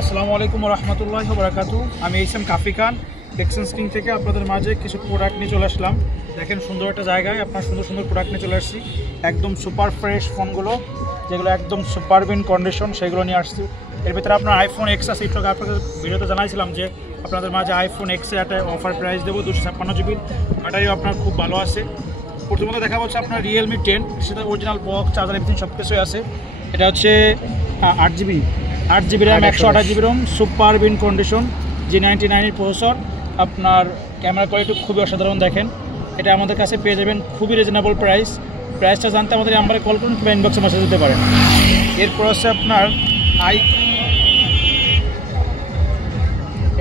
আসসালামু আলাইকুম ওয়া রাহমাতুল্লাহি ওয়া বারাকাতুহু। আমি এইসএম কাফি খান টেক্সাস কিং থেকে আপনাদের মাঝে কিছু প্রোডাক্ট নিয়ে চলে আসলাম। দেখেন সুন্দর একটা জায়গায় আপনার সুন্দর সুন্দর প্রোডাক্ট নিয়ে চলে আসছি। একদম সুপার ফ্রেশ ফোনগুলো, যেগুলো একদম সুপার বিন কন্ডিশন, সেগুলো নিয়ে আসছি। এর ভিতরে আপনার আইফোন এক্স আছে। একটু আপনাদের ভিডিওতে জানাইছিলাম যে আপনাদের মাঝে আইফোন এক্সের একটা অফার প্রাইস দেবো 256 জিবি। ব্যাটারিও আপনার খুব ভালো আছে। প্রথমত দেখা হচ্ছে আপনার রিয়েলমি 10, সেটা অরিজিনাল বক্স, চার্জার, এভরিথিং সব কিছুই আছে। এটা হচ্ছে 8 GB RAM, 128 GB ROM, super বিন কন্ডিশন, G99 প্রসেসর। আপনার ক্যামেরা কোয়ালিটি খুবই অসাধারণ। দেখেন এটা আমাদের কাছে পেয়ে যাবেন খুবই রিজনেবল প্রাইসটা জানতে আমাদের নাম্বারে কল করুন কিংবা ইনবক্সে মেসেজ দিতে পারেন। এরপর হচ্ছে আপনার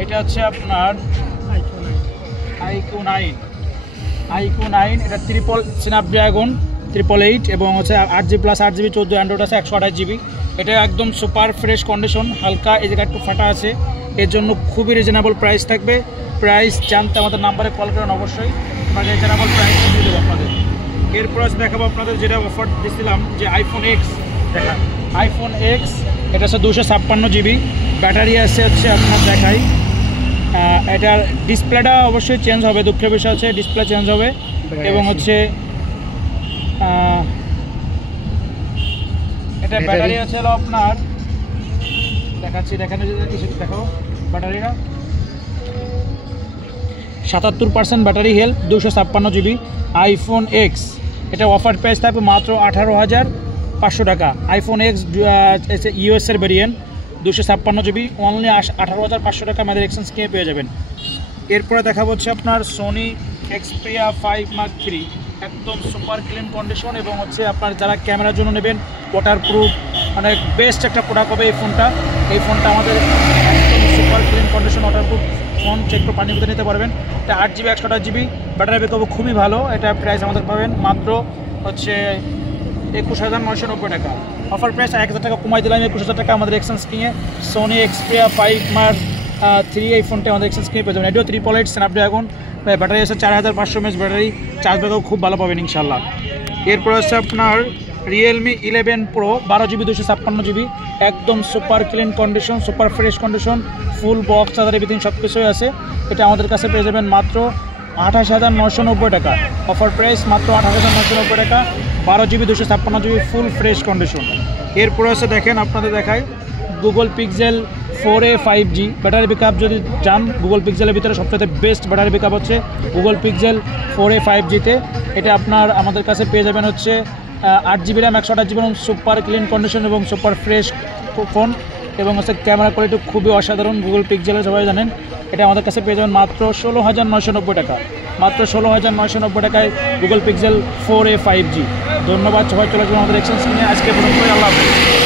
এটা হচ্ছে আপনার iQOO 9, এটা ট্রিপল স্ন্যাপড্রাগন 888 এবং হচ্ছে 8GB প্লাস 8GB 14 অ্যান্ড্রয়েড আছে, 128 জিবি। এটা একদম সুপার ফ্রেশ কন্ডিশন, হালকা এই জায়গা একটু ফাটা আছে, এর জন্য খুবই রিজনেবল প্রাইস থাকবে। প্রাইস জানতে আমাদের নাম্বারে কল করেন অবশ্যই, আমরা রিজনেবল প্রাইস দিয়ে দেবো আপনাদের। এরপর দেখাবো আপনাদের যেটা অফার দিয়েছিলাম যে আইফোন এক্স। দেখা আইফোন এক্স, এটা হচ্ছে 256 জিবি, ব্যাটারি আছে হচ্ছে আপনার দেখাই। এটার ডিসপ্লেটা অবশ্যই চেঞ্জ হবে, দুঃখের বিষয় হচ্ছে ডিসপ্লে চেঞ্জ হবে এবং হচ্ছে এটা ব্যাটারি আছে হলো আপনার দেখাচ্ছি, দেখানো দেখাও ব্যাটারিটা 77% battery health, 256 GB iPhone X. এটা অফার প্রাইস থাকবে মাত্র 18,500 টাকা। আইফোন এক্স ইউএসের ভেরিয়েন্ট, 256 জিবি, অনলি 18,500 টাকা আমাদের এক্সচেঞ্জ কিনে পেয়ে যাবেন। এরপরে দেখা হচ্ছে আপনার সোনি এক্সপিরিয়া 5 Mark III, একদম সুপার ক্লিন কন্ডিশন এবং হচ্ছে আপনার যারা ক্যামেরার জন্য নেবেন ওয়াটারপ্রুফ, মানে বেস্ট একটা প্রোডাক্ট হবে এই ফোনটা। এই ফোনটা আমাদের একদম super clean condition waterproof phone, একটু পানির মধ্যে নিতে পারবেন। এটা 8GB 128 জিবি, ব্যাটারি ব্যাকআপ খুবই ভালো। এটা প্রাইস আমাদের পাবেন মাত্র হচ্ছে 21,990 টাকা। অফার প্রাইস 1,000 টাকা কমাই দিলাম, 21,000 টাকা আমাদের এক্সচেঞ্জ কিনে সোনি এক্সপিরিয়া 5 Mark III এই ফোনটা আমাদের এক্সচেঞ্জ কিনে পেয়ে যাবেন। এটিও 888 স্ন্যাপড্রাগন, ব্যাটারি আছে 4500 mAh ব্যাটারি, চার্জ ব্যাকআপ খুব ভালো পাবেন ইনশাল্লাহ। এরপর হচ্ছে আপনার রিয়েলমি 11 Pro, 12GB 256 জিবি, একদম super clean condition, super fresh condition, full box, charger, everything সব কিছুই আছে। এটা আমাদের কাছে পেয়ে যাবেন মাত্র 28,990 টাকা। অফার প্রাইস মাত্র 28,990 টাকা, 12GB 256 GB, full fresh condition. এরপরে হচ্ছে দেখেন আপনাদের দেখায় Google pixel 4a 5G battery backup. যদি চান গুগল পিক্সেলের ভিতরে সবচেয়ে বেস্ট ব্যাটারি ব্যাকআপ হচ্ছে গুগল পিক্সেল 4a 5Gতে। এটা আপনার আমাদের কাছে পেয়ে যাবেন হচ্ছে 8GB র্যাম, 128 জিবি এবং সুপার ক্লিন কন্ডিশন এবং সুপার ফ্রেশ ফোন এবং হচ্ছে ক্যামেরা কোয়ালিটি খুবই অসাধারণ। গুগল পিক্সেলের সবাই জানেন। এটা আমাদের কাছে পেয়ে যাবেন মাত্র 16,990 টাকা, মাত্র 16,990 টাকায় গুগল পিক্সেল 4a 5G। ধন্যবাদ সবাই, চলে আসবেন আমাদের এক্সচেঞ্জ কিনে। আজকে পর্যন্ত, আল্লাহ হাফেজ।